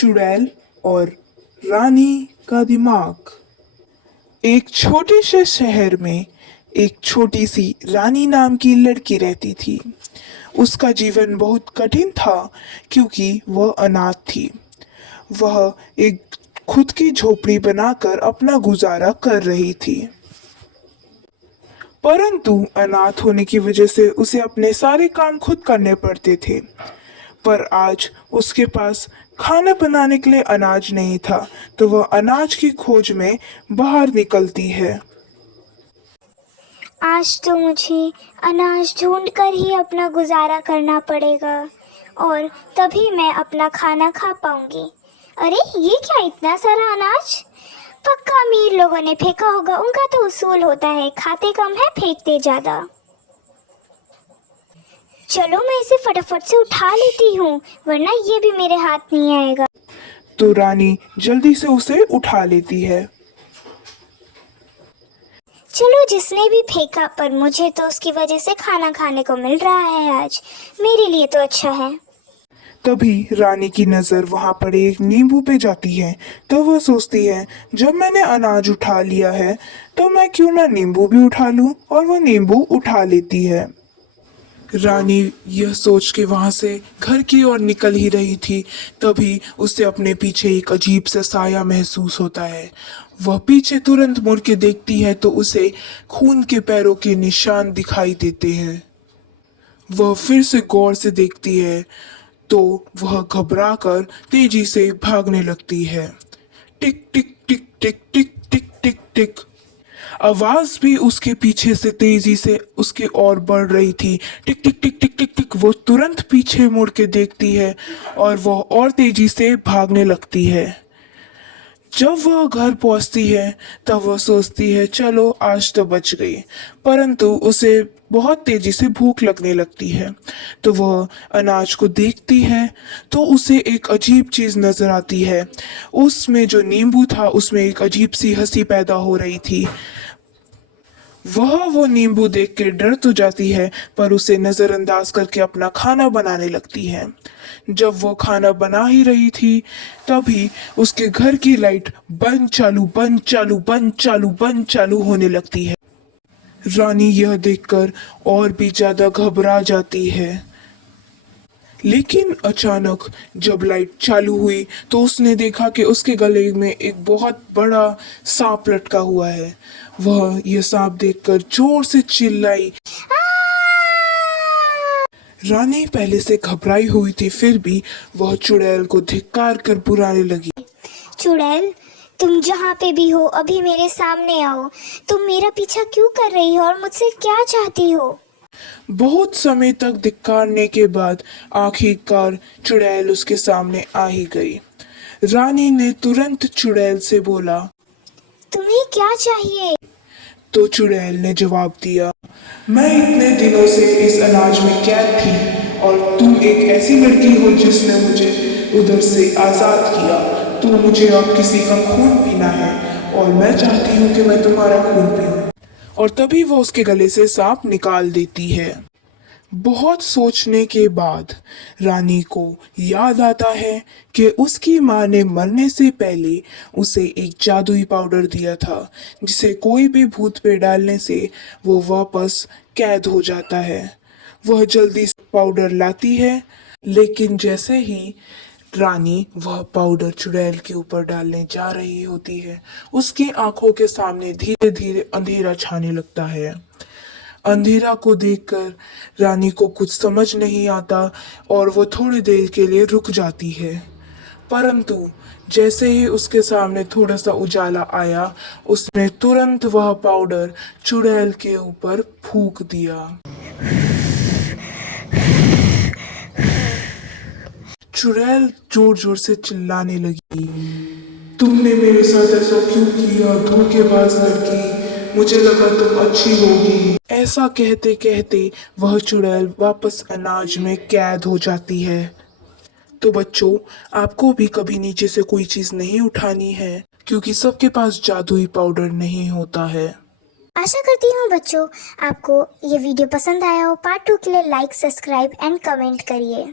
चुड़ैल और रानी का दिमाग। एक छोटे से शहर में एक छोटी सी रानी नाम की लड़की रहती थी। उसका जीवन बहुत कठिन था क्योंकि वह अनाथ थी। वह एक खुद की झोपड़ी बनाकर अपना गुजारा कर रही थी, परंतु अनाथ होने की वजह से उसे अपने सारे काम खुद करने पड़ते थे। पर आज उसके पास खाना बनाने के लिए अनाज नहीं था, तो वह अनाज की खोज में बाहर निकलती है। आज तो मुझे अनाज ढूंढकर ही अपना गुजारा करना पड़ेगा और तभी मैं अपना खाना खा पाऊंगी। अरे ये क्या इतना सारा अनाज? पक्का अमीर लोगों ने फेंका होगा, उनका तो उसूल होता है, खाते कम है फेंकते ज्यादा। चलो मैं इसे फटाफट से उठा लेती हूँ, वरना ये भी मेरे हाथ नहीं आएगा। तो रानी जल्दी से उसे उठा लेती है। चलो जिसने भी फेंका, पर मुझे तो उसकी वजह से खाना खाने को मिल रहा है आज, मेरे लिए तो अच्छा है। तभी रानी की नजर वहां पर एक नींबू पे जाती है। तो वह सोचती है, जब मैंने अनाज उठा लिया है तो मैं क्यों ना नींबू भी उठा लूं, और वह नींबू उठा लेती है। रानी यह सोच के वहां से घर की ओर निकल ही रही थी, तभी उसे अपने पीछे एक अजीब सा साया महसूस होता है। वह पीछे तुरंत मुड़ के देखती है तो उसे खून के पैरों के निशान दिखाई देते हैं। वह फिर से गौर से देखती है तो वह घबराकर तेजी से भागने लगती है। टिक टिक टिक टिक टिक टिक टिक टिक, आवाज भी उसके पीछे से तेजी से उसके ओर बढ़ रही थी। टिक टिक टिक टिक टिक टिक। वो तुरंत पीछे मुड़ के देखती है और वह और तेजी से भागने लगती है। जब वह घर पहुंचती है तब वह सोचती है, चलो आज तो बच गई, परंतु उसे बहुत तेजी से भूख लगने लगती है। तो वह अनाज को देखती है तो उसे एक अजीब चीज नजर आती है। उसमें जो नींबू था उसमें एक अजीब सी हंसी पैदा हो रही थी। वह वो नींबू देख के डर तो जाती है, पर उसे नजरअंदाज करके अपना खाना बनाने लगती है। जब वो खाना बना ही रही थी तभी उसके घर की लाइट बंद चालू बंद चालू बंद चालू बंद चालू होने लगती है। रानी यह देखकर और भी ज्यादा घबरा जाती है। लेकिन अचानक जब लाइट चालू हुई तो उसने देखा कि उसके गले में एक बहुत बड़ा सांप लटका हुआ है। वह यह सांप देखकर जोर से चिल्लाई। रानी पहले से घबराई हुई थी, फिर भी वह चुड़ैल को धिक्कार कर बुलाने लगी। चुड़ैल, तुम जहाँ पे भी हो अभी मेरे सामने आओ। तुम मेरा पीछा क्यों कर रही हो और मुझसे क्या चाहती हो? बहुत समय तक धिक्कारने के बाद आखिरकार चुड़ैल उसके सामने आ ही गई। रानी ने तुरंत चुड़ैल से बोला, तुम्हें क्या चाहिए? तो चुड़ैल ने जवाब दिया, मैं इतने दिनों से इस अनाज में कैद थी और तुम एक ऐसी लड़की हो जिसने मुझे उधर से आजाद किया। तो मुझे अब किसी का खून पीना है और मैं चाहती हूँ कि मैं तुम्हारा खून पीऊं। और तभी वो उसके गले से सांप निकाल देती है। बहुत सोचने के बाद रानी को याद आता है कि उसकी माँ ने मरने से पहले उसे एक जादुई पाउडर दिया था, जिसे कोई भी भूत पे डालने से वो वापस कैद हो जाता है। वह जल्दी से पाउडर लाती है, लेकिन जैसे ही रानी वह पाउडर चुड़ैल के ऊपर डालने जा रही होती है, उसकी आंखों के सामने धीरे धीरे अंधेरा छाने लगता है। अंधेरा को देखकर रानी को कुछ समझ नहीं आता और वो थोड़ी देर के लिए रुक जाती है, परंतु जैसे ही उसके सामने थोड़ा सा उजाला आया, उसने तुरंत वह पाउडर चुड़ैल के ऊपर फूंक दिया। चुड़ैल जोर जोर से चिल्लाने लगी, तुमने मेरे साथ ऐसा क्यों किया धोखेबाज लड़की, मुझे लगा तुम अच्छी होगी। ऐसा कहते कहते वह चुड़ैल वापस अनाज में कैद हो जाती है। तो बच्चों, आपको भी कभी नीचे से कोई चीज नहीं उठानी है, क्योंकि सबके पास जादुई पाउडर नहीं होता है। आशा करती हूँ बच्चों आपको ये वीडियो पसंद आया हो। पार्ट 2 के लिए लाइक, सब्सक्राइब एंड कमेंट करिए।